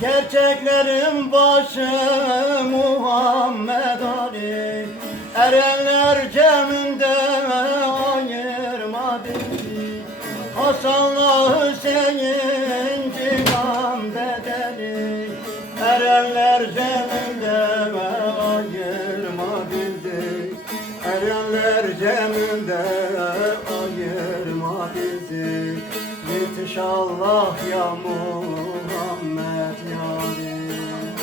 Gerçeklerin başı Muhammed Ali. Erenler ceminde ayırma bizi Hasan'la Hüseyin cihan bedeli. Erenler ceminde ayırma bizi Erenler ceminde Yetiş Allah ya Muhammed yârim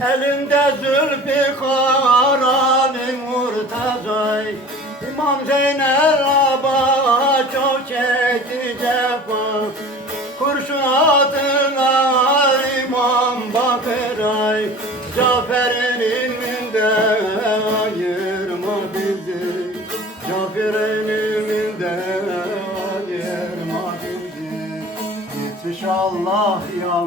Elinde Zülfikar Ali Murtazay İmam Zeynel Aba çok çekti cefa Kurşun adına İmam Bakıray Cafer'in ilminde ayırma bizi. Cafer'in ilminde ayırma bizi. Yetiş Allah ya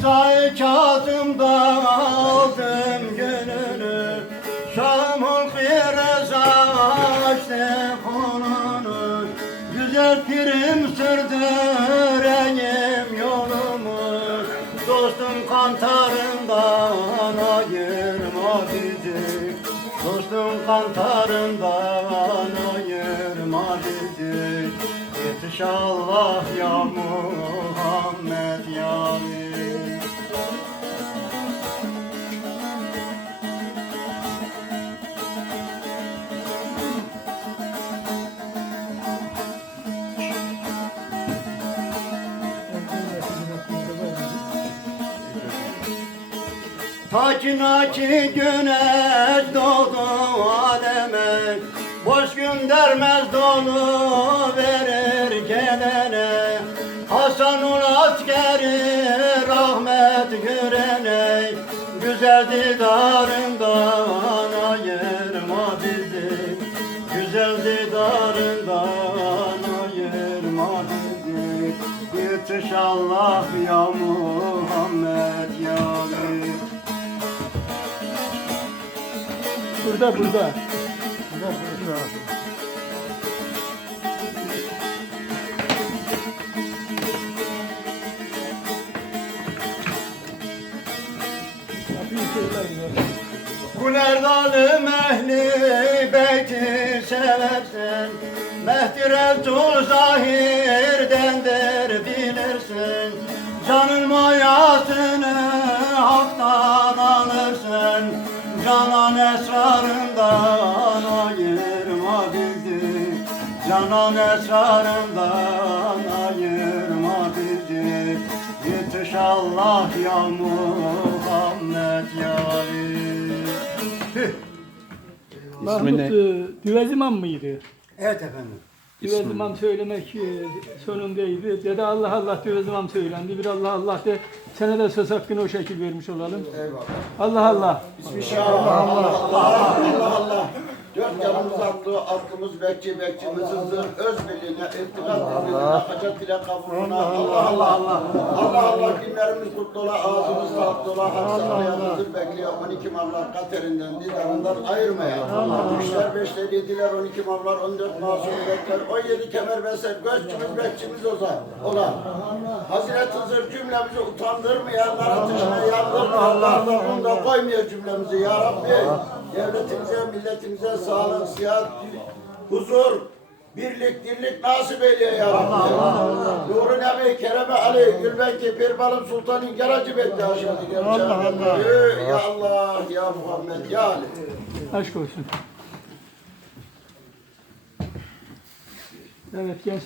Musa-i Kazım'dan aldım gönlünü. Şam'ın Fireza açtı konunu. Güzel pirim sürdüreyim yolumu. Dostum kantarından ayırma bizi. Dostum kantarından ayırma bizi. Yetiş Allah ya Muhammed ya Ali. Takinaki güneş doğdu aleme Boş göndermez dolu verir gelene. Hasan'ın askeri rahmet görene. Güzel didarından ayırma bizi. Güzel didarından ayırma bizi. Yetiş Allah ya Burada burada. Bu nerdanım ehli beyti seversen Mehdi Resul zahirdendir bilirsin Canın Canan esrarından ayırma bizi Canan esrarından ayırma bizi Yetiş Allah ya Muhammed ya Ali Mahmut e, Düvez İmam mıydı? Evet efendim. Düvez İmam söylemek e, sonundaydı. Dedi Allah Allah Düvez İmam söylendi. Bir Allah Allah de sana da söz hakkını o şekil vermiş olalım. Allah Allah. Dört yanımız atlı, aklımız bekçi, bekçimizin zırh, öz birliğine, irtibat birliğine, hacet ile kabulüne, Allah Allah. Allah, Allah. Allah günlerimiz kutlu ola, ağzımız tatlı ola, haksaklayanızdır bekliyor, 12 mavlar katerinden, didarından ayırmaya. Üçler, beşler, yediler, 12 mavlar, 14 masum bekler, 17 kemer beser, gözçümüz, bekçimiz oza, ola. Hazreti Hızır cümlemizi utandırmayanlar ateşine yandırmıyor, Allah da bunda koymuyor cümlemizi. Ya Rabbi. Devletimize, milletimize sağlık, sıhhat, huzur, birlik, dirlik nasip eyle ya Rabbi. Nuru Nebi, Kereme Ali, Gülbenki, Pirbalım Sultan'ın gelacı bekle aşağıda. Allah Allah. Ya Allah, ya Muhammed, ya Ali. Aşk olsun. Evet genç